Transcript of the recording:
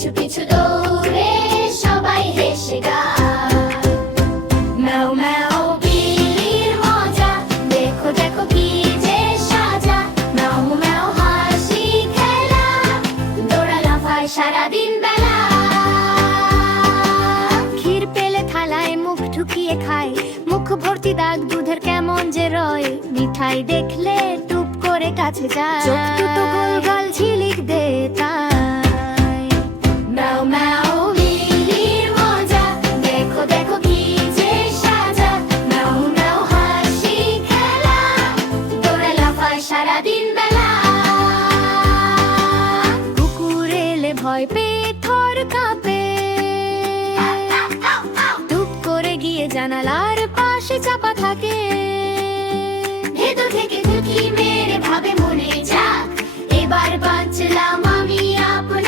পিছু পিছু দৌড়ে সবাই হেসে গায়। ম্যাও ম্যাও বিলির মজা, দেখো দেখো কি যে সাজা। ম্যাও ম্যাও হাসি খেলা, দৌড়া লাফায় সারাদিন বেলা। ক্ষীর পেলে থালায় মুখ ঢুকিয়ে খায়, মুখ ভর্তি দাগ দুধের কেমন যে রয়। মিঠাই দেখলে টুপ করে কাছে যায়, চোখ দুটো গোল গোল ঝিলিক দে তাই। ম্যাও ম্যাও বিলির মজা, দেখো দেখো কি যে সাজা। ম্যাও ম্যাও হাসি খেলা, দৌড়ে লাফায় সারাদিন বেলা। কুকুর এলে ভয় পেয়ে থর কাঁপে, টুপ করে গিয়ে জানালার পাশে চাপা থাকে। ভেতর থেকে ঢুকি মেরে ভাবে মনে যাক, এবার বাঁচলাম আমি আপন।